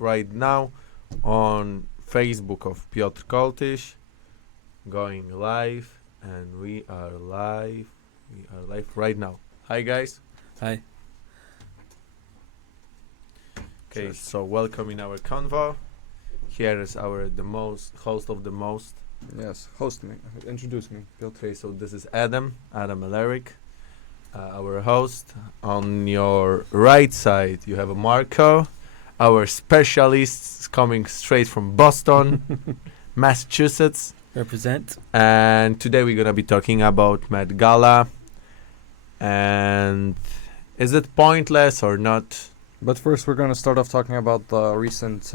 right now on Facebook of Piotr Koltyś, going live, and we are live. We are live right now. Hi guys. Hi. Okay, Cheers. so welcome in our convo. Here is our the most host of the most. Yes, host me. Introduce me, Piotr. Okay, so this is Adam Aleric, our host. On your right side, you have a Marco, our specialist coming straight from Boston, Massachusetts. Represent. And today we're gonna be talking about Met Gala. And is it pointless or not? But first, we're going to start off talking about the recent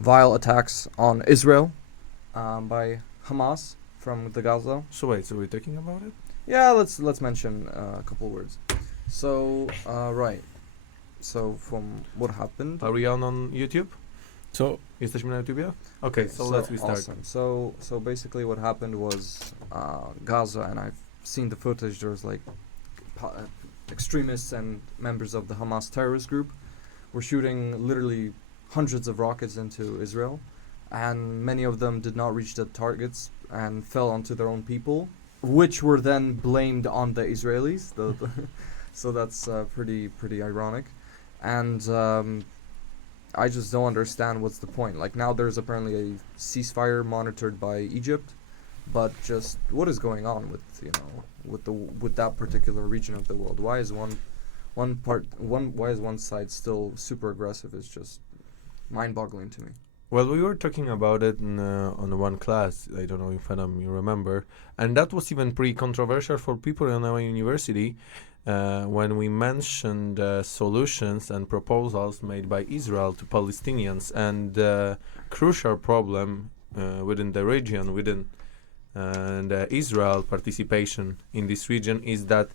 vile attacks on Israel by Hamas from the Gaza. So wait, so we're talking about it? Yeah, let's mention a couple words. So, right. So, from what happened. Are we on YouTube? So, Jesteśmy na YouTubie? Okay, so let's restart. Awesome. So basically, what happened was Gaza, and I've seen the footage. There's like extremists and members of the Hamas terrorist group were shooting literally hundreds of rockets into Israel, and many of them did not reach the targets and fell onto their own people, which were then blamed on the Israelis. So that's pretty ironic, and I just don't understand what's the point. Like, now there's apparently a ceasefire monitored by Egypt, but just what is going on with with that particular region of the world? Why is one side still super aggressive? Is just mind-boggling to me. Well, we were talking about it on one class. I don't know if Adam, you remember, and that was even pretty controversial for people in our university when we mentioned solutions and proposals made by Israel to Palestinians, and the crucial problem within the region, within Israel participation in this region, is that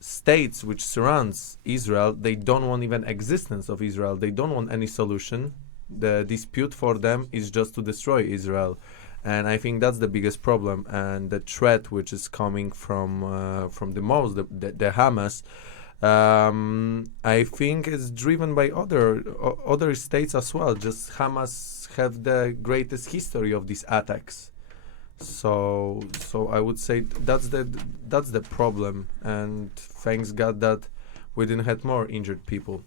states which surrounds Israel, they don't want even existence of Israel. They don't want any solution. The dispute for them is just to destroy Israel, and I think that's the biggest problem. And the threat which is coming from the Hamas, I think is driven by other states as well. Just Hamas have the greatest history of these attacks. So I would say that's the problem, and thanks God that we didn't have more injured people.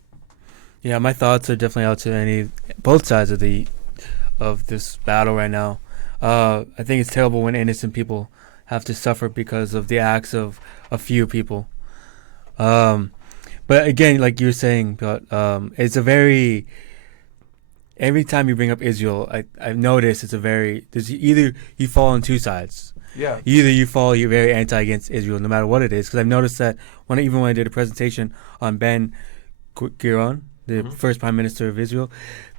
Yeah, my thoughts are definitely out to both sides of this battle right now. I think it's terrible when innocent people have to suffer because of the acts of a few people. But again, like you were saying, it's a very. Every time you bring up Israel, I've noticed there's either you fall on two sides. Yeah. Either you're very anti against Israel, no matter what it is. Because I've noticed that when I did a presentation on Ben Gurion, the first prime minister of Israel,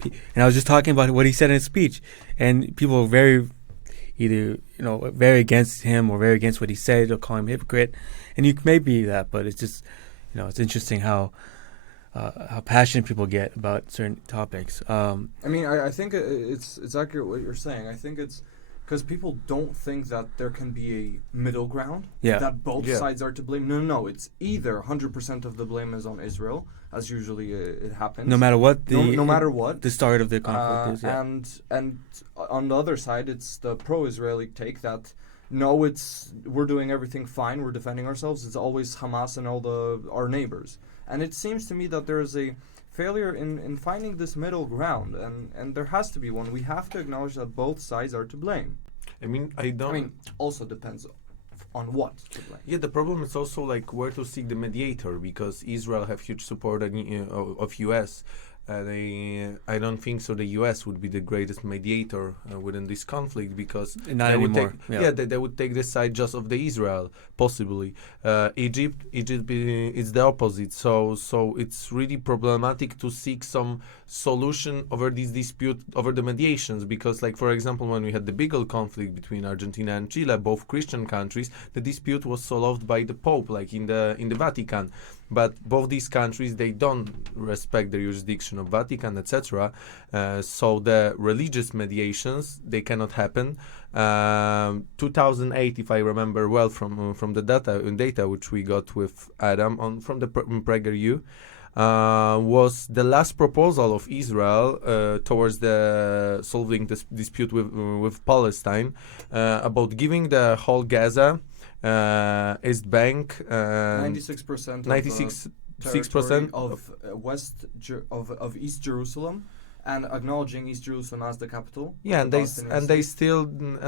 and I was just talking about what he said in his speech, and people were very against him or very against what he said, or call him a hypocrite, and you may be that, but it's just, it's interesting how passionate people get about certain topics. I mean, I think it's accurate what you're saying. I think it's because people don't think that there can be a middle ground, that both sides are to blame. No, it's either 100% of the blame is on Israel, as usually it happens. No matter what no matter what the start of the conflict is. Yeah. And on the other side, it's the pro-Israeli take that we're doing everything fine, we're defending ourselves. It's always Hamas and all our neighbors. And it seems to me that there is a failure in finding this middle ground, and there has to be one. We have to acknowledge that both sides are to blame. Also depends on what to blame. Yeah, the problem is also like where to seek the mediator, because Israel have huge support of US. I don't think so. The U.S. would be the greatest mediator within this conflict, because they would take the side just of the Israel, possibly. Egypt is the opposite. So it's really problematic to seek some solution over this dispute, over the mediations, because, like, for example, when we had the big old conflict between Argentina and Chile, both Christian countries, the dispute was solved by the Pope, like in the Vatican. But both these countries, they don't respect the jurisdiction of Vatican, etc. So the religious mediations, they cannot happen. 2008, if I remember well from the data which we got with Adam from the PragerU, was the last proposal of Israel towards the solving this dispute with Palestine about giving the whole Gaza, East Bank, 96% 96 territory 6% of East Jerusalem, and acknowledging East Jerusalem as the capital. Yeah, of and the they Palestinian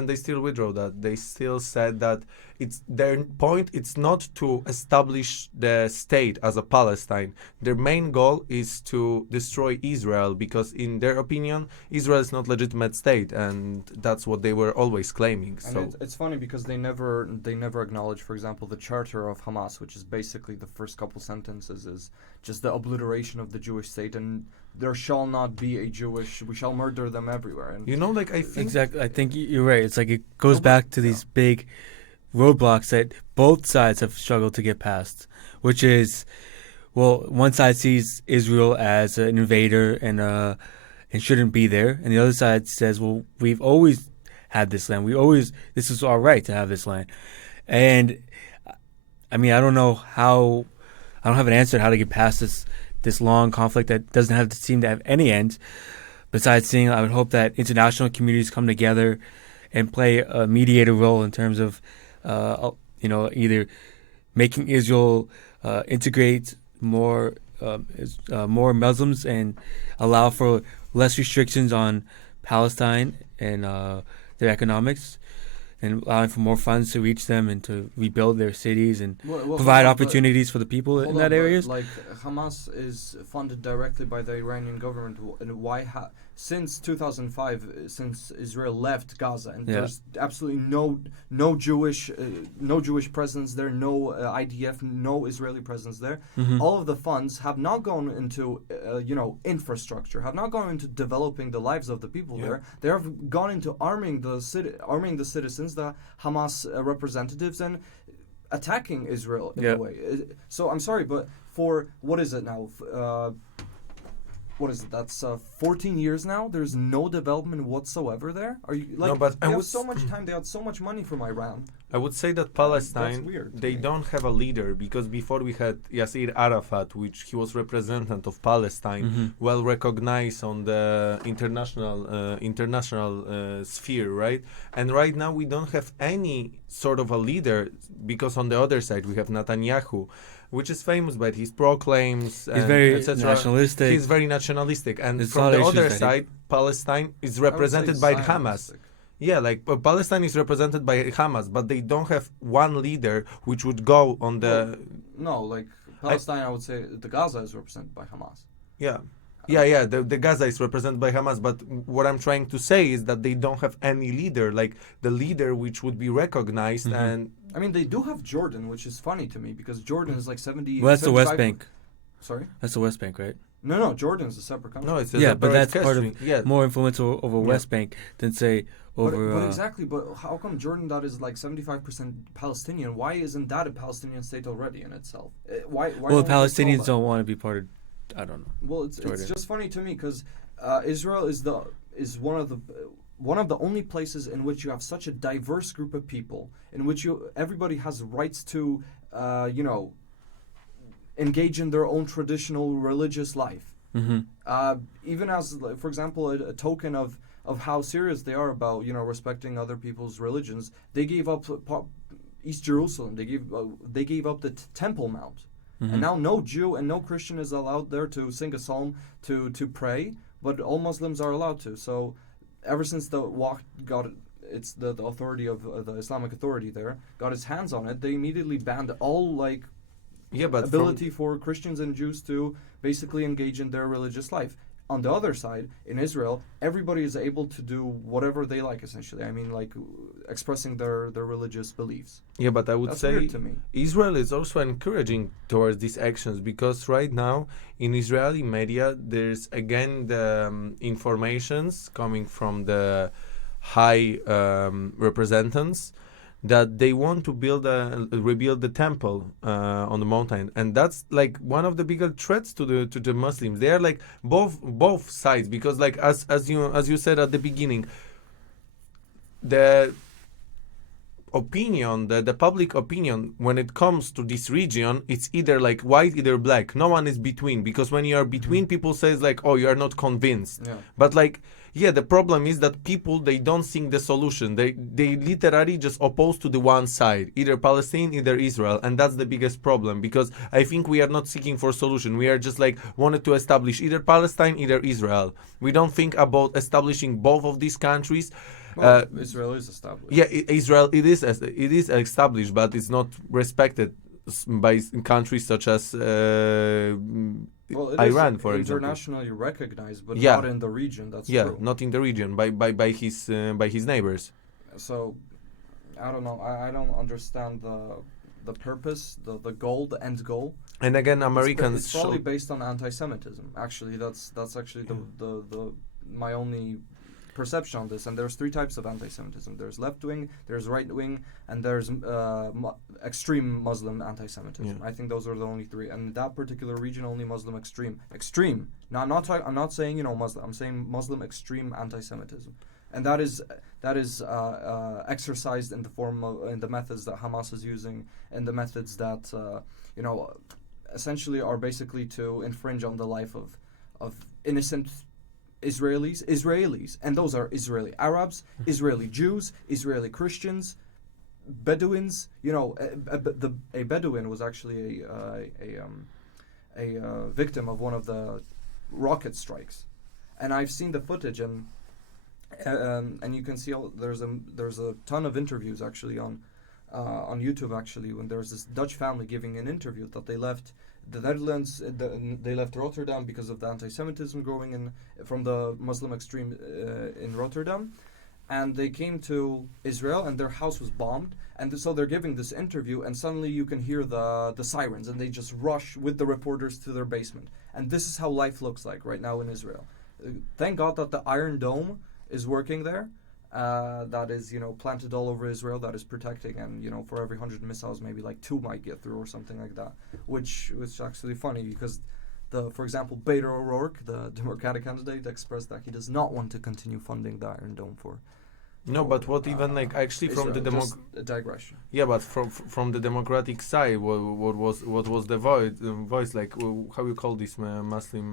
state. still withdraw that. They still said that it's their point. It's not to establish the state as a Palestine. Their main goal is to destroy Israel because, in their opinion, Israel is not legitimate state, and that's what they were always claiming. And So it's funny because they never acknowledge, for example, the charter of Hamas, which is basically the first couple sentences is just the obliteration of the Jewish state, and there shall not be a Jewish. We shall murder them everywhere. And like I think Exactly. I think you're right. It's like it goes Nobody- back to these big roadblocks that both sides have struggled to get past, which is, well, one side sees Israel as an invader and shouldn't be there, and the other side says, well, we've always had this land. This is our right to have this land. And I mean, I don't have an answer to how to get past this long conflict that doesn't seem to have any end. Besides seeing, I would hope that international communities come together and play a mediator role in terms of, either making Israel integrate more Muslims and allow for less restrictions on Palestine and their economics, and allowing for more funds to reach them and to rebuild their cities and provide opportunities for the people in that areas. Like Hamas is funded directly by the Iranian government, and why? Since 2005, since Israel left Gaza, and there's absolutely no Jewish presence there, no IDF, no Israeli presence there. Mm-hmm. All of the funds have not gone into infrastructure, have not gone into developing the lives of the people there. They have gone into arming the citizens, the Hamas representatives, and attacking Israel in a way. So I'm sorry, but for what is it now? What is it? That's 14 years now. There's no development whatsoever there. Are you like? No, but they have so much time. They had so much money from Iran. I would say that Palestine, weird to they me. don't have a leader, because before we had Yasser Arafat, which he was representative of Palestine, well recognized on the international sphere, right? And right now we don't have any sort of a leader, because on the other side we have Netanyahu, which is famous by his proclaims. He's very etc. nationalistic. He's very nationalistic, and There's a from lot the of other issues that side, Palestine is I would say represented by Hamas. Zionistic. Yeah, like Palestine is represented by Hamas, but they don't have one leader which would go on the. No, like Palestine, I would say the Gaza is represented by Hamas. Yeah. The Gaza is represented by Hamas, but what I'm trying to say is that they don't have any leader, like the leader which would be recognized. And I mean, they do have Jordan, which is funny to me because Jordan is like 70. Well, that's the West 75 Bank. Sorry? That's the West Bank, right? No, Jordan is a separate country. no, it's a Yeah, but separate that's part country. of more influential over West Bank than say over. But exactly, but how come Jordan that is like 75% Palestinian? Why isn't that a Palestinian state already in itself? Why well, don't the we call Palestinians that? don't want to be part of. I don't know. Well, it's Jordan. just funny to me because Israel is one of the only places in which you have such a diverse group of people, in which everybody has rights to engage in their own traditional religious life. Even as, for example, a token of how serious they are about respecting other people's religions, they gave up East Jerusalem. They gave up the Temple Mount. And now no Jew and no Christian is allowed there to sing a psalm, to pray, but all Muslims are allowed to. So ever since the Waqf got it's the authority of the Islamic Authority there got its hands on it, they immediately banned all ability for Christians and Jews to basically engage in their religious life. On the other side, in Israel, everybody is able to do whatever they like, essentially. I mean, like expressing their religious beliefs. Yeah, but I would That's say weird to me. Israel is also encouraging towards these actions, because right now in Israeli media there's again the informations coming from the high representatives that they want to rebuild the temple on the mountain, and that's like one of the bigger threats to the Muslims. They are like both sides, because like as you said at the beginning, opinion, the public opinion when it comes to this region, it's either like white, either black. No one is between, because when you are between, people says like, oh, you are not convinced. Yeah. But like, yeah, the problem is that people, they don't think the solution. They literally just oppose to the one side, either Palestine, either Israel, and that's the biggest problem, because I think we are not seeking for solution. We are just like wanted to establish either Palestine, either Israel. We don't think about establishing both of these countries. Well, Israel is established. Yeah, Israel, it is established, but it's not respected by countries such as Well, it Iran, is for example. internationally recognized, but Yeah. not in the region. That's Yeah, true. not in the region, by his neighbors. So, I don't know. I don't understand the purpose, the goal, the end goal. And again, Americans It's probably show. based on anti-Semitism. Actually, that's actually the my only perception on this. And there's three types of anti-Semitism. There's left-wing, there's right-wing, and there's extreme Muslim anti-Semitism. Yeah. I think those are the only three. And in that particular region, only Muslim extreme. Extreme. Now, I'm not saying Muslim. I'm saying Muslim extreme anti-Semitism. And that is exercised in the form of, in the methods that Hamas is using, and the methods that essentially are basically to infringe on the life of innocent Israelis, and those are Israeli Arabs, Israeli Jews, Israeli Christians, Bedouins. A Bedouin was actually a victim of one of the rocket strikes, and I've seen the footage, and you can see there's a ton of interviews actually on YouTube actually, when there's this Dutch family giving an interview that they left the Netherlands, they left Rotterdam because of the anti-Semitism growing in from the Muslim extreme in Rotterdam, and they came to Israel and their house was bombed, and so they're giving this interview, and suddenly you can hear the sirens, and they just rush with the reporters to their basement, and this is how life looks like right now in Israel. Thank God that the Iron Dome is working there. That is, planted all over Israel, that is protecting, and for every 100 missiles, maybe like 2 might get through or something like that, which is actually funny because, for example, Beto O'Rourke, the Democratic candidate, expressed that he does not want to continue funding the Iron Dome for. No, but what even like actually from the Israel. Just a digression. Yeah, but from the democratic side, what was the voice like? How you call this Muslim?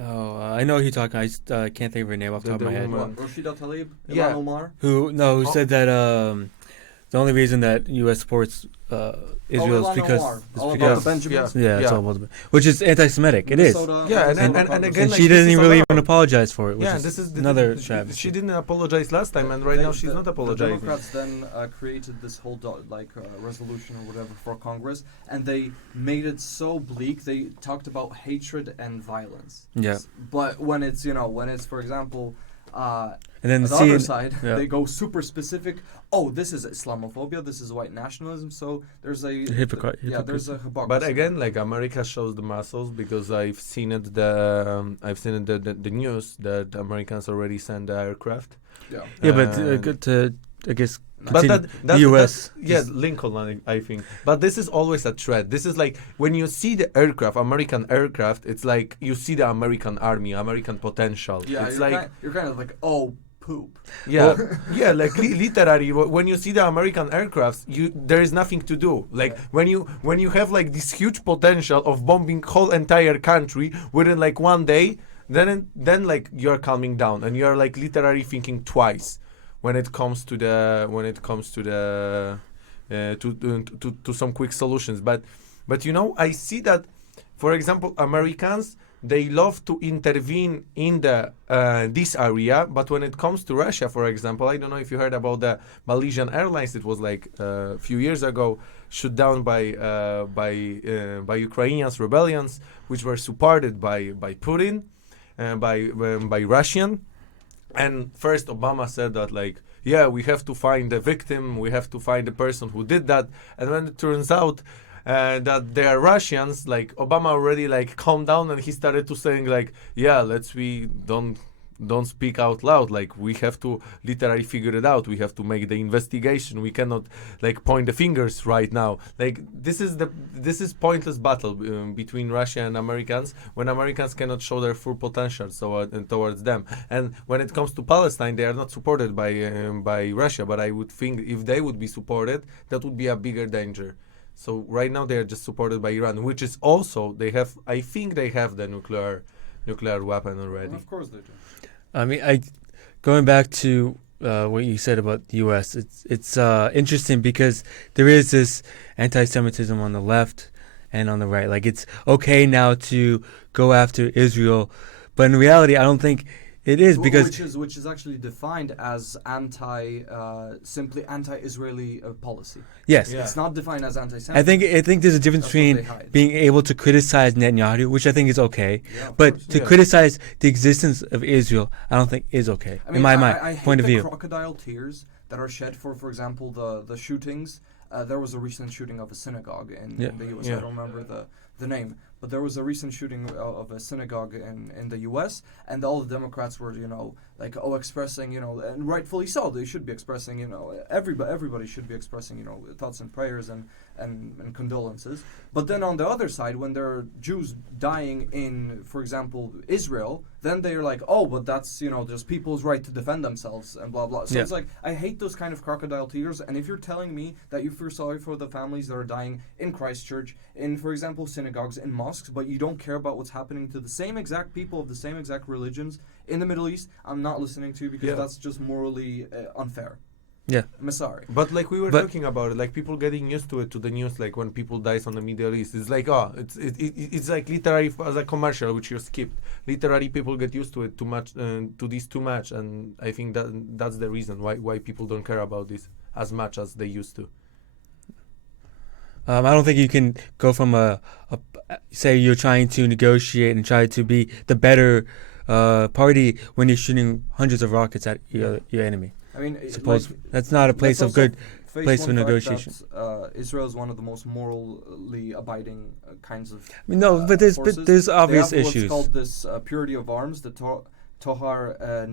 I know who you're talking. I can't think of her name off the top of my head. woman. Rashida Tlaib, Yeah. Ilhan Omar. Who Oh. said that the only reason that U.S. supports Israel is Ilhan because Omar. it's All because about the Benjamins. it's all about which is anti-Semitic. It is. Minnesota- Yeah, and Minnesota again, And like, she this didn't is really allowed. even apologize for it. Which Yeah, is this is another she travesty. didn't apologize last time, and right now she's not The apologizing. Democrats then created this whole resolution or whatever for Congress, and they made it so bleak. They talked about hatred and violence. Yeah. But when it's for example, And then the seeing, other side, yeah. they go super specific. Oh, this is Islamophobia. This is white nationalism. So there's a Hypocrite. there's a hypocrisy. But again, like America shows the muscles, because I've seen it the news that Americans already sent the aircraft. yeah. Yeah, but And- good to, I guess, But continue. that the US. yeah, Lincoln, I think. But this is always a threat. This is like when you see the aircraft, American aircraft, it's like you see the American army, American potential. Yeah, it's you're kind of like, oh, poop. yeah, yeah, like literally, when you see the American aircrafts, there is nothing to do. Like Yeah. when you have like this huge potential of bombing whole entire country within like one day, then like you're calming down and you're like literally thinking twice when it comes to to some quick solutions. But I see that, for example, Americans, they love to intervene in the this area, but when it comes to Russia, for example, I don't know if you heard about the Malaysian Airlines. It was like a few years ago, shut down by Ukrainians rebellions, which were supported by Putin, by Russian. And first, Obama said that like, yeah, we have to find the victim, we have to find the person who did that, and when it turns out that they are Russians, like Obama already like calmed down and he started to saying like, yeah, we don't don't speak out loud. Like we have to literally figure it out. We have to make the investigation. We cannot like point the fingers right now. Like this is pointless battle between Russia and Americans when Americans cannot show their full potential towards them. And when it comes to Palestine, they are not supported by Russia. But I would think if they would be supported, that would be a bigger danger. So right now they are just supported by Iran, which is also they have. I think they have the nuclear weapon already. Of course they do. I mean, going back to what you said about the U.S., it's interesting because there is this anti-Semitism on the left and on the right. Like it's okay now to go after Israel, but in reality, I don't think it is because which is actually defined as simply anti-Israeli policy. Yes, Yeah. It's not defined as anti-Semitic. I think there's a difference That's what between they hide. being able to criticize Netanyahu, which I think is okay, Yeah, of but course. to Yeah. criticize the existence of Israel, I don't think is okay. I mean, in my I hate point of the view. crocodile tears that are shed for example, the shootings. There was a recent shooting of a synagogue in the U.S. Yeah. I don't remember the name, but there was a recent shooting of a synagogue in the U.S. and all the Democrats were, like, expressing, and rightfully so. They should be expressing, everybody should be expressing, thoughts and prayers and condolences. But then on the other side, when there are Jews dying in, for example, Israel, then they're like, oh, but that's, just people's right to defend themselves and blah, blah. So Yeah. it's like, I hate those kind of crocodile tears. And if you're telling me that you feel sorry for the families that are dying in Christchurch, in, for example, synagogues, in mosques, but you don't care about what's happening to the same exact people of the same exact religions in the Middle East, I'm not listening to you because Yeah. that's just morally unfair. Yeah. I'm sorry. But like we were But- talking about it, like people getting used to it, to the news, like when people dies on the Middle East, it's like it's like literally as a commercial which you skipped. Literally, people get used to it too much, to this too much, and I think that's the reason why people don't care about this as much as they used to. I don't think you can go from say you're trying to negotiate and try to be the better party when you're shooting hundreds of rockets at your enemy. I mean, Suppose that's not a place let's of good. also face place one for fact negotiation. that, Israel is one of the most morally abiding kinds of I mean, no, but forces. there's They obvious have what's issues. called this purity of arms, the Tohar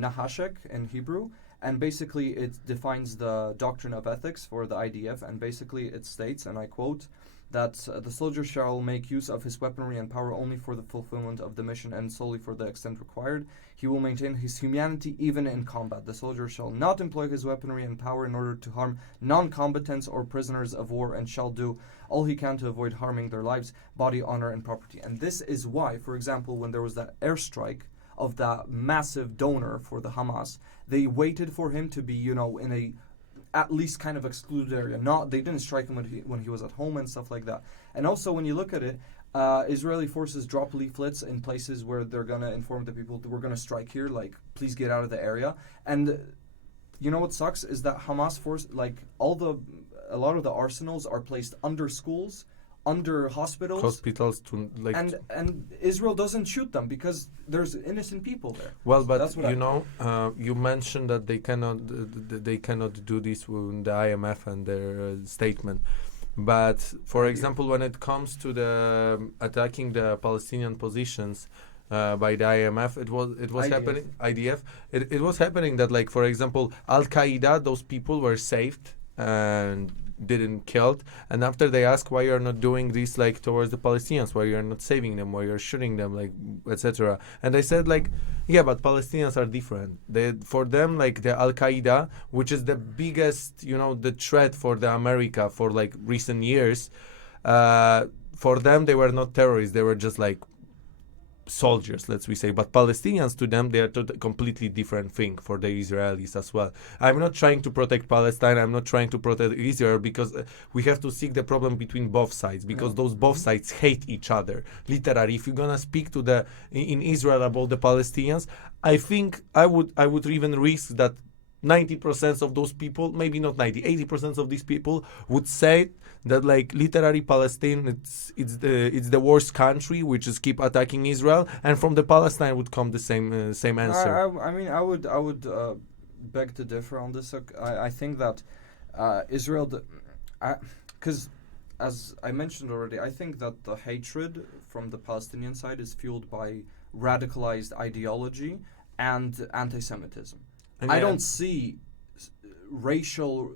Nahashek in Hebrew, and basically it defines the doctrine of ethics for the IDF, and basically it states, and I quote, that the soldier shall make use of his weaponry and power only for the fulfillment of the mission and solely for the extent required. He will maintain his humanity even in combat. The soldier shall not employ his weaponry and power in order to harm non-combatants or prisoners of war, and shall do all he can to avoid harming their lives, body, honor, and property. And this is why, for example, when there was that airstrike of that massive donor for the Hamas, they waited for him to be, in a at least kind of excluded area. They didn't strike him when he was at home and stuff like that. And also, when you look at it, Israeli forces drop leaflets in places where they're gonna inform the people that we're gonna strike here, like, please get out of the area. And you know what sucks is that Hamas force, like, a lot of the arsenals are placed under schools, under hospitals To like. and Israel doesn't shoot them because there's innocent people there. Well, but That's what you mentioned that they cannot do this with the IMF and their statement. But for example, when it comes to the attacking the Palestinian positions by the IMF, it was IDF. happening. IDF. It was happening that, like, for example, Al Qaeda, those people were saved and didn't killed, and after they ask why you're not doing this, like, towards the Palestinians, why you're not saving them, why you're shooting them, like, etc. And I said, like, yeah, but Palestinians are different. For them, like, the Al Qaeda, which is the biggest, the threat for the America for, like, recent years, for them they were not terrorists, they were just, like, soldiers, let's we say. But Palestinians, to them, they are completely different thing for the Israelis as well. I'm not trying to protect Palestine, I'm not trying to protect Israel, because we have to seek the problem between both sides, because those both sides hate each other. Literally, if you're gonna speak to in Israel about the Palestinians, I think I would even risk that 90% of those people, maybe not 90, 80% of these people would say that, like, literally Palestine, it's the worst country, which is keep attacking Israel, and from the Palestine would come the same answer. I mean, I would beg to differ on this. I think that Israel, because as I mentioned already, I think that the hatred from the Palestinian side is fueled by radicalized ideology and anti-Semitism. And I yeah, don't see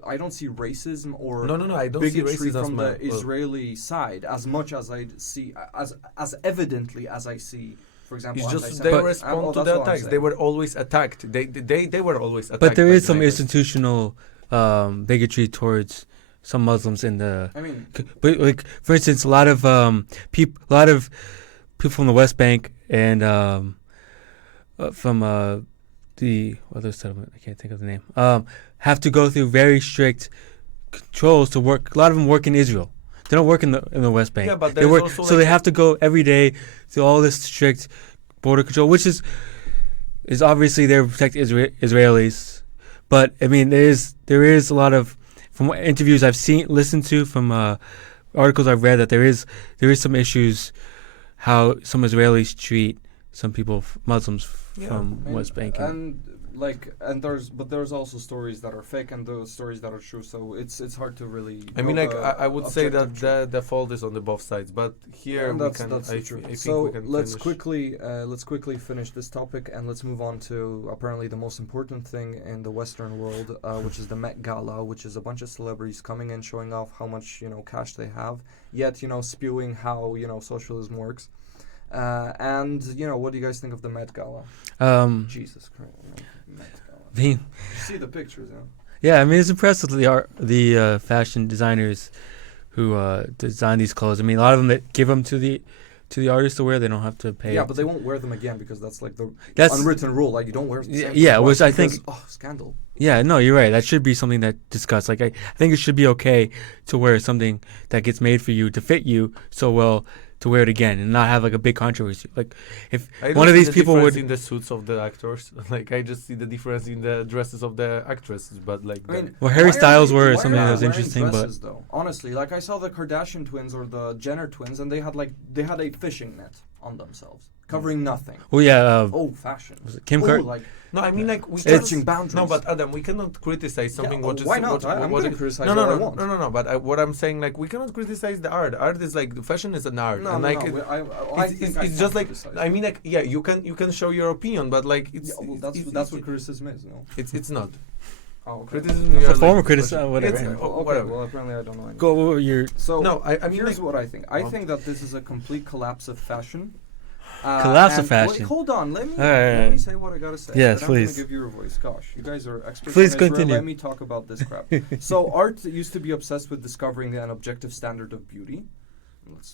I don't see racism or no, I don't see bigotry racism from as the Israeli side as much as I see as evidently as I see, for example. it's just they anti-Semitism. respond to That's the all I'm attacks. They saying. were always attacked. They were always attacked. But there by is the some neighbors. institutional bigotry towards some Muslims in the. I mean, But like for instance, a lot of people from the West Bank and from the other settlement, I can't think of the name, have to go through very strict controls to work. A lot of them work in Israel. They don't work in the West Bank. Yeah, but they there's work, also so like they have to go every day through all this strict border control, which is obviously there to protect Israelis. But I mean, there is a lot of, from what interviews I've listened to, from articles I've read, that there is some issues how some Israelis treat some people, Muslims from I mean, West Bank. and there's also stories that are fake and those stories that are true. So it's hard to really. I mean, build like a I would say that objective the fault is on the both sides, but here and we that's can. the I truth. think So we can let's finish. quickly finish this topic and let's move on to apparently the most important thing in the Western world, which is the Met Gala, which is a bunch of celebrities coming in showing off how much cash they have, yet spewing how socialism works. And what do you guys think of the Met Gala? Jesus Christ, Met Gala. You see the pictures, Yeah, I mean, it's impressive the fashion designers who design these clothes. I mean, a lot of them that give them to the artists to wear, they don't have to pay. Yeah, but they won't wear them again because that's like the That's unwritten rule. Like you don't wear. The same yeah, thing which once I think- because, scandal. Yeah, no, you're right. That should be something that discussed. Like, I think it should be okay to wear something that gets made for you to fit you so well to wear it again and not have like a big controversy. Like, if I don't one of see these the people difference would, in the suits of the actors. Like I just see the difference in the dresses of the actresses. But like, I mean, Well, Harry why are Styles they- wore why something are that they was wearing interesting, but- dresses, though, honestly, like I saw the Kardashian twins or the Jenner twins, and they had a fishing net on themselves, covering nothing. well, yeah, Oh, fashion. was it Kim Oh, Kar- like no, I mean like we stretching cannot- boundaries. No, but Adam, we cannot criticize something. Yeah, what is why not? What, I'm what gonna is- criticize no, what no, I no, want. no. But what I'm saying, like, we cannot criticize the art. Art is like fashion is an art, no, and no, like no. it's just like I mean, like yeah, you can show your opinion, but like it's yeah, well, that's what criticism is, no? it's not Oh, okay. criticism. It's you a are, form like, of criticism, whatever. It's, yeah. Okay, whatever. well, apparently I don't know anything. Go over your So No, I mean here's like, what I think. I Well- think that this is a complete collapse of fashion. Collapse of and- fashion. Wait, hold on, let me Alright. say what I gotta say. Yes, but please. I'm gonna give you a voice. Gosh, you guys are experts. Please on Israel. continue. Let me talk about this crap. So art used to be obsessed with discovering an objective standard of beauty.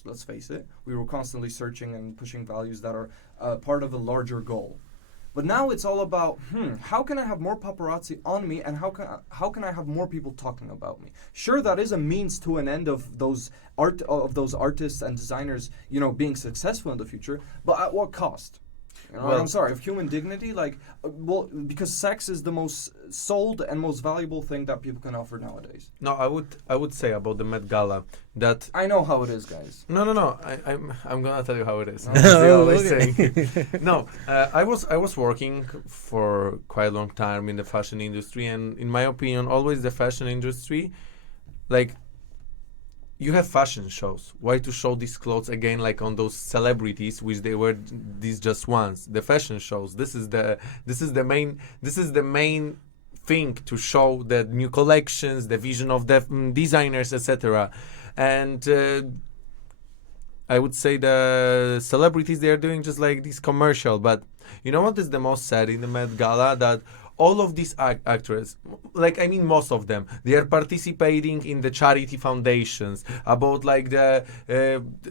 Let's face it. We were constantly searching and pushing values that are part of a larger goal. But now it's all about, how can I have more paparazzi on me, and how can I have more people talking about me? Sure, that is a means to an end of those artists and designers, being successful in the future. But at what cost? Well- I'm sorry, of human dignity, because sex is the most sold and most valuable thing that people can offer nowadays. no, I would say about the Met Gala that I know how it is, guys. no. I'm gonna tell you how it is. Oh, As they Oh, always okay. say. No, I was working for quite a long time in the fashion industry, and in my opinion, always the fashion industry, like, you have fashion shows. Why to show these clothes again, like on those celebrities, which they were these just once? The fashion shows. This is the main thing to show the new collections, the vision of the designers, etc. And I would say the celebrities, they are doing just like this commercial. But you know what is the most sad in the Met Gala? That all of these actors, like I mean most of them, they are participating in the charity foundations about like the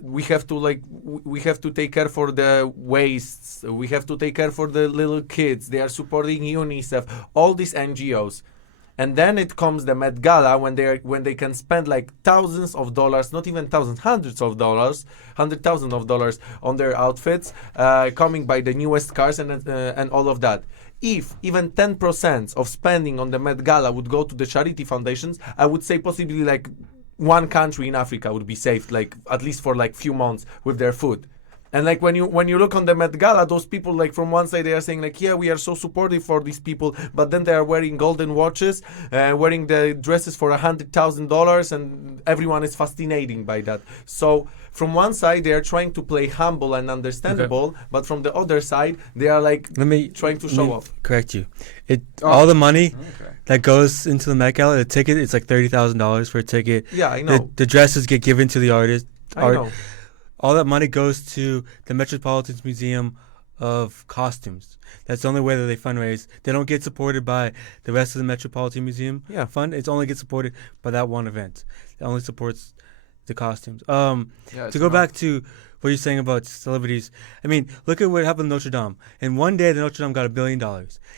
we have to take care for the wastes, we have to take care for the little kids. They are supporting UNICEF, all these NGOs. And then it comes the Met Gala when they can spend like thousands of dollars, not even thousands, hundreds of dollars, $100,000 on their outfits, coming by the newest cars and all of that. If even 10% of spending on the Met Gala would go to the charity foundations, I would say possibly like one country in Africa would be saved, like at least for like few months with their food. And like when you look on the Met Gala, those people like from one side they are saying like, yeah, we are so supportive for these people, but then they are wearing golden watches, wearing the dresses for $100,000, and everyone is fascinating by that. So from one side they are trying to play humble and understandable, but from the other side they are like trying to show off. Correct you. All the money Okay. that goes into the Met Gala, the ticket, it's like $30,000 for a ticket. Yeah, I know. The dresses get given to the artist. I know. All that money goes to the Metropolitan Museum of Costumes. That's the only way that they fundraise. They don't get supported by the rest of the Metropolitan Museum fund. It only gets supported by that one event. It only supports the costumes. To go back to what you're saying about celebrities, I mean, look at what happened in Notre Dame. In one day, the Notre Dame got $1 billion.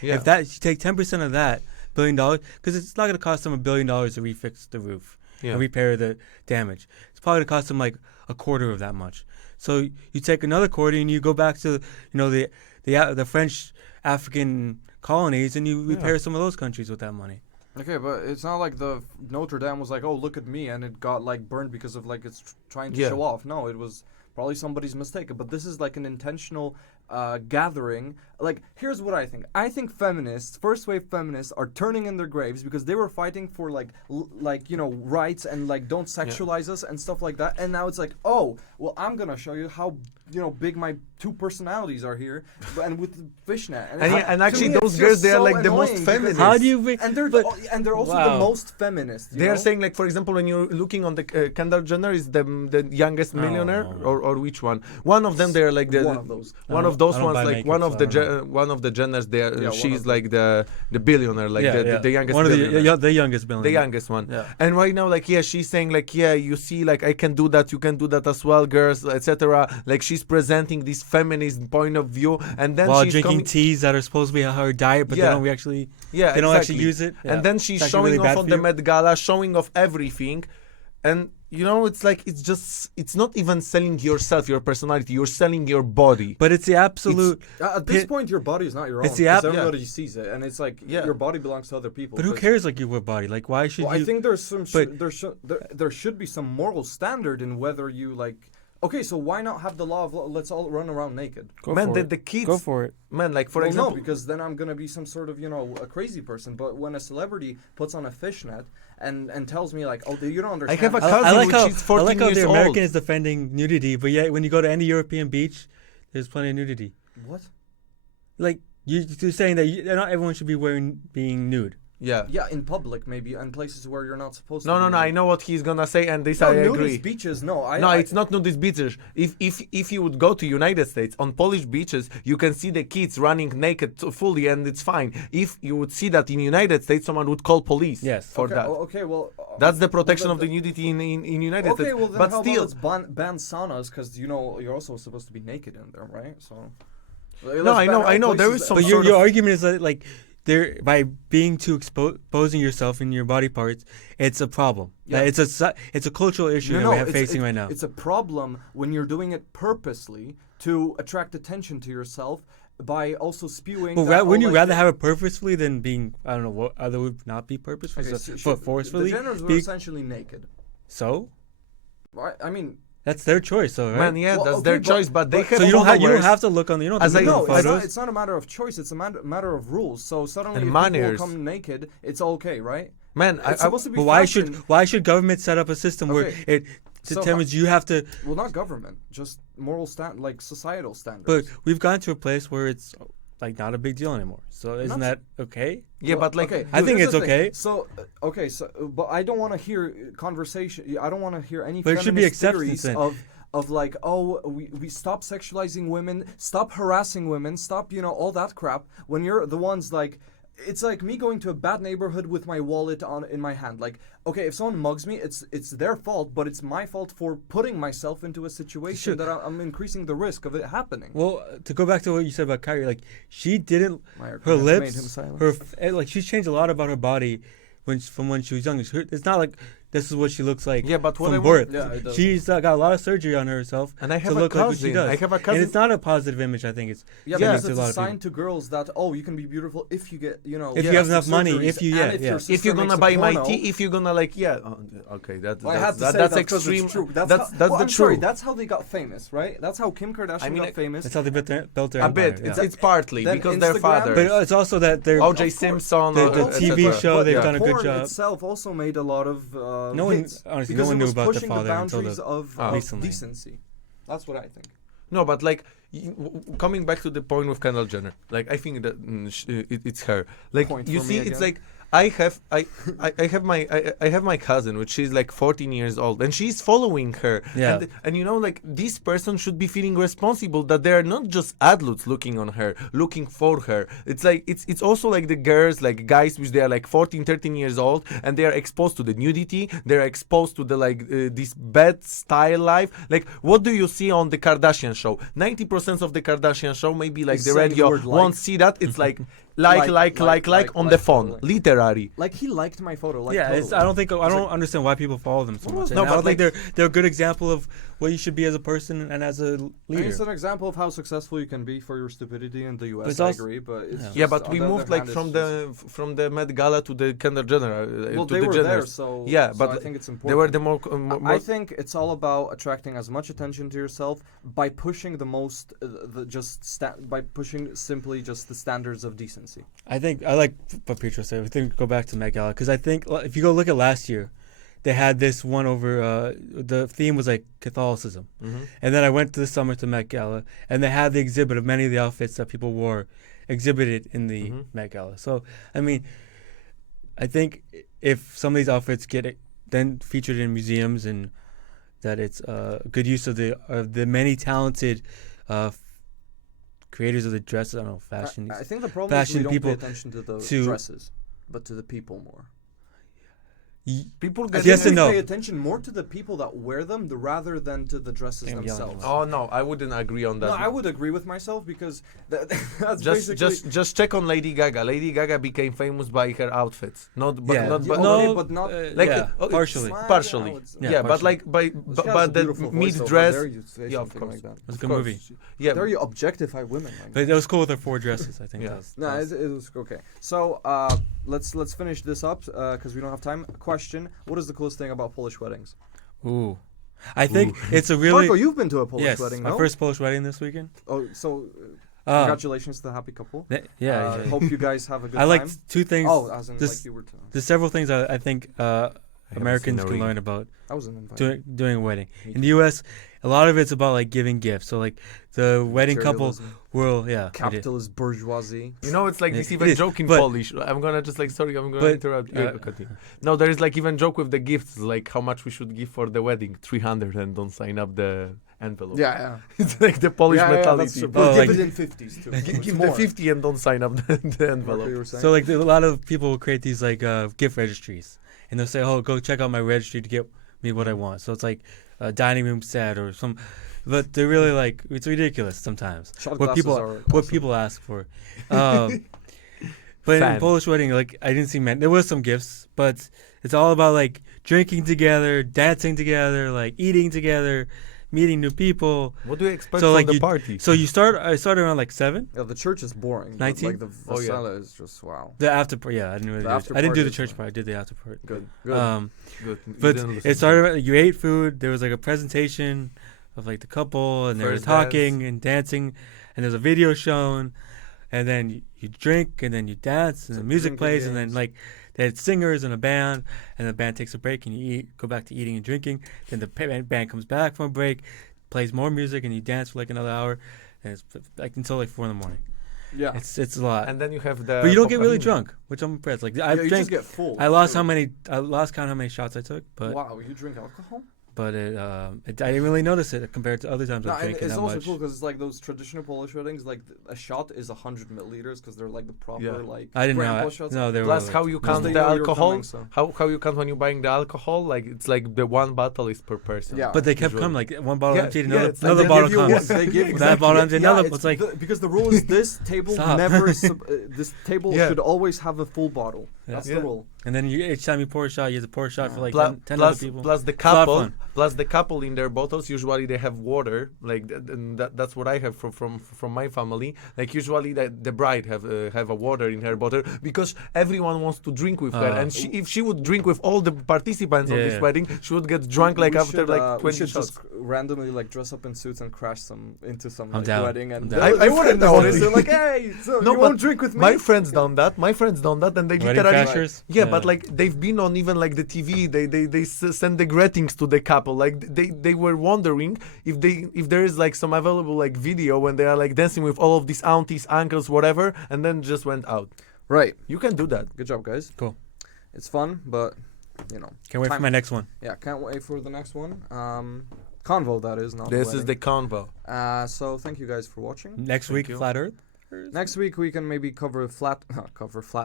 Yeah. If you take 10% of that $1 billion, because it's not going to cost them $1 billion to refix the roof and repair the damage. It's probably going to cost them like a quarter of that much. So you take another quarter and you go back to the French African colonies and you repair some of those countries with that money. Okay, but it's not like the Notre Dame was like, oh, look at me, and it got like burned because of like it's trying to show off. No, it was probably somebody's mistake. But this is like an intentional gathering. Like, here's what I think. I think feminists, first wave feminists, are turning in their graves because they were fighting for like rights and like don't sexualize us and stuff like that. And now it's like, oh, well, I'm gonna show you how big my two personalities are here, and with the fishnet. And actually, those girls, they are like the most feminist. How do you? And they're also the most feminist. They are saying like, for example, when you're looking on the Kendall Jenner is the youngest millionaire, or which one? One of them, they're like one of those. One of those ones, like one of the Jenners. There, she's like the billionaire, like the youngest. One of billionaire. the youngest billionaire. The youngest one. Yeah. And right now, like, she's saying like, you see, like, I can do that, you can do that as well, girls, etc. Like, she's presenting this feminist point of view, and then while she's drinking teas that are supposed to be her diet, but they don't actually. Yeah, they don't actually use it. And then she's showing off on the Met Gala, showing off everything, and it's like it's not even selling yourself, your personality. You're selling your body. But it's the absolute. At this point, your body is not your own. It's the everybody sees it, and it's like your body belongs to other people. But who cares, like, your body? Like, why should you? I think there's some. There should be some moral standard in whether you like. Okay, so why not have the law of let's all run around naked? The kids go for it. Man, like, for example, no, because then I'm gonna be some sort of a crazy person. But when a celebrity puts on a fishnet and tells me like, oh, you don't understand. I have a cousin she's 14 I like how years the American old. is defending nudity, but yet when you go to any European beach, there's plenty of nudity. What? Like, you're saying that not everyone should be being nude. Yeah, in public maybe, and places where you're not supposed to. No, I know what he's gonna say, and this I agree. Nudist beaches, it's not nudist beaches. If you would go to United States on Polish beaches, you can see the kids running naked fully, and it's fine. If you would see that in United States, someone would call police. For that. Okay, well, that's the protection of the nudity in United States. Okay, well then but how still, about let's ban saunas, because you're also supposed to be naked in there, right? So. No, I know. There is some. But your argument is that like. By being too exposing yourself in your body parts, it's a problem. Yeah. It's a cultural issue that we're facing right now. It's a problem when you're doing it purposely to attract attention to yourself by also spewing. But wouldn't you rather have it purposefully than being, I don't know, what other would not be purposeful? But forcefully? The Jenners were essentially naked. So? I mean... That's their choice, though, right? Man, that's their choice, but they have. So you don't have to look on the. It's not a matter of choice. It's a matter of rules. So suddenly, if people come naked, it's okay, right? Man, it's supposed to be. But why should government set up a system where it determines you have to? Well, not government, just moral like societal standards. But we've gotten to a place where it's like not a big deal anymore. So isn't that okay? Yeah, but like, I think it's okay. So but I don't want to hear conversation. I don't want to hear any. But it should be acceptance of like, oh, we stop sexualizing women, stop harassing women, stop all that crap. When you're the ones like. It's like me going to a bad neighborhood with my wallet in my hand. Like, okay, if someone mugs me, it's their fault, but it's my fault for putting myself into a situation that I'm increasing the risk of it happening. Well, to go back to what you said about Kyrie, like she didn't, her lips, she's changed a lot about her body from when she was young. It's not like this is what she looks like Yeah, but what I from want, birth. Yeah, it does. She's got a lot of surgery on herself and I to have a look like what she cousin. does. I have a And cousin. it's not a positive image. I think it's Yeah, Yeah. because to a it's lot a of sign people. to girls that you can be beautiful if you get If you have plastic enough money, surgeries, if you- and yeah, if yeah. your if sister you're gonna makes a buy my porno. tea, if you're gonna like, okay, Well, I have to say that's that 'cause extreme. it's true. That's how, the I'm truth. sorry, that's how they got famous, right? That's how Kim Kardashian I mean, got famous. That's how they built their A empire. bit. yeah. It's partly Then because their Instagram- fathers. But it's also that they're O.J. Of course. Simpson, The or TV etc. show, they've But done a good porn job. itself also made a lot of No one- hits honestly, because no one it knew was about the pushing the father until boundaries of recently. decency. That's what I think. No, but like coming back to the point with Kendall Jenner, like I think that it's her. Like Point you for see, me it's again. like I have my cousin, which she's like 14 years old, and she's following her. Yeah. And you know, like this person should be feeling responsible that they are not just adults looking on her, looking for her. It's like it's also like the girls, like guys, which they are like 14, 13 years old, and they are exposed to the nudity. They are exposed to the like this bad style life. Like, what do you see on the Kardashian show? 90% of the Kardashian show, maybe like Is the saying the radio word won't like. see that. It's like like on the phone, like. literally. Like he liked my photo. Like yeah, totally. I don't understand why people follow them so What much. was And No, I but don't think like- they're a good example of what you should be as a person and as a I mean, leader. it's an example of how successful you can be for your stupidity in the But US. it's I also- agree, but it's Yeah. just, Yeah, but on we the moved other like hand, from it's the Met Gala to the Kendall Jenner. well, to they the were there, Jenners. so Yeah, so but I think it's important. They were the more. I think it's all about attracting as much attention to yourself by pushing the most, by pushing simply just the standards of decency. I think I like what Pedro said. I think go back to Met Gala because I think if you go look at last year, they had this one over. The theme was like Catholicism, and then I went to the summer to Met Gala, and they had the exhibit of many of the outfits that people wore exhibited in the Met Gala. So I mean, I think if some of these outfits get then featured in museums and that it's good use of the many talented creators of the dresses. I don't know, fashion. I think the problem is fashion we don't people pay attention to the to- dresses, but to the people more. People I get Yes think and we no. pay attention more to the people that wear them rather than to the dresses Damn, yelling themselves. a lot. Oh no, I wouldn't agree on that. No, I would agree with myself because that's just basically. just check on Lady Gaga. Lady Gaga became famous by her outfits, not but Yeah. not Yeah, but okay, no, but not like yeah, oh, partially. Well, partially. yeah, I would say- Yeah, Yeah, but partially. like by She has a but the beautiful mid voice, so how dress. dare you say Yeah, of something course. like that? It was a Of good course. movie. Yeah, Dare you objectify women like But that? it was cool with her 4 dresses. I think. Yeah. No, it was okay. So let's finish this up because we don't have time. Question: what is the coolest thing about Polish weddings? Ooh, I think it's a really Marco, you've been to a Polish yes. wedding, My no? first Polish wedding this weekend. Oh, so Uh, congratulations to the happy couple. yeah, yeah. Hope you guys have a good I time. liked 2 things. Oh, as in this- like you were. There's several things I think Americans seen a can ring. learn about I wasn't invited. doing a wedding. Me In the U.S., a lot of it's about like giving gifts. So like the wedding couple Materialism, will we did. capitalist bourgeoisie. You know, it's like It- this it even is, joke in but- Polish. I'm gonna just like sorry, I'm gonna but, interrupt you. uh, Continue. No, there is like even joke with the gifts, like how much we should give for the wedding, 300, and don't sign up the envelope. Yeah. It's like the Polish That's mentality. true. Oh, But give like- it in 50s too. Give It's the more. 50 and don't sign up the Marco, envelope. you were saying? So like a lot of people will create these like gift registries, and they'll say, "Oh, go check out my registry to get me what I want." So it's like a dining room set or some, but they're really like it's ridiculous sometimes. Shot What people glasses are what awesome. people ask for. But in Fan. Polish wedding, like I didn't see many. There was some gifts, but it's all about like drinking together, dancing together, like eating together, meeting new people. What do you expect So, from like, the you- party? So I started around like 7. Yeah, the church is boring. but, 19? Like the Oh, yeah. Vasala is just wow. The after part, yeah, I didn't really. The Do after I didn't do party the is church fine. part. I did the after part. Good. Good. Good. You But didn't listen it to started. You ate food. There was like a presentation of like the couple, and they were First talking dance. and dancing, and there's a video shown, and then you drink, and then you dance, and So the music drinking plays, and then games. like they had singers and a band, and the band takes a break, and you eat, go back to eating and drinking. Then the band comes back from a break, plays more music, and you dance for like another hour, and it's like until like 4 a.m. Yeah. It's a lot, And then you have the. but you don't get really Popcorn. drunk, which I'm impressed. Like I Yeah, you just drank. get full. I lost so- I lost count how many shots I took, but Wow, you drink alcohol? I didn't really notice it compared to other times No, I've and drinking it's that also much. cool because it's like those traditional Polish weddings. Like a shot is 100 milliliters because they're like the proper Yeah. like. I didn't grandpa know. shots. No, they were. Plus, like- how you Because count they the know you're alcohol? coming, so. How you count when you're buying the alcohol? Like it's like the one bottle is per person. Yeah. But they kept Usually. coming like one bottle Yeah, empty, yeah, another, it's like another they bottle give you comes. They give That exactly. bottle empty, another. it's It's like because the rule is this table Stop. never. This table Yeah. should always have a full bottle. That's Yeah. the rule. And then each time you pour a shot, you have to pour a shot for like Pla- 10 plus, other people. plus the It's a lot of couple, fun. plus the couple in their bottles. Usually they have water. Like and that's what I have from my family. Like usually the bride have a water in her bottle because everyone wants to drink with her. And if she would drink with all the participants of this Yeah. wedding, she would get drunk like We after should, like we 20 should shots. just randomly like dress up in suits and crash into some I'm like, down. wedding, I'm and down. they I've wouldn't heard notice. that. They're like, "Hey, so No, you but won't drink with me?" My friends done that. My friends done that, and they Wedding literally crashers? yeah, but like they've been on even like the TV. They send the greetings to the couple. Like they were wondering if there is like some available like video when they are like dancing with all of these aunties, uncles, whatever, and then just went out. Right. You can do that. Good job, guys. Cool. It's fun, but you know. Can't wait for time- my next one. Yeah, can't wait for the next one. Convo, that is, not This is the wedding. convo. So thank you guys for watching. Next Thank week, you. Flat Earth. Next week we can maybe cover flat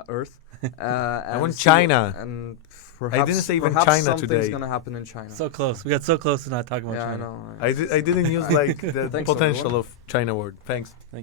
Earth. I want China. and perhaps, didn't say even perhaps China something's today. gonna happen in China. So close. We got so close to not talking about yeah, I China. know. I didn't use like the Thanks, potential everyone. of China word. Thanks. Thank you.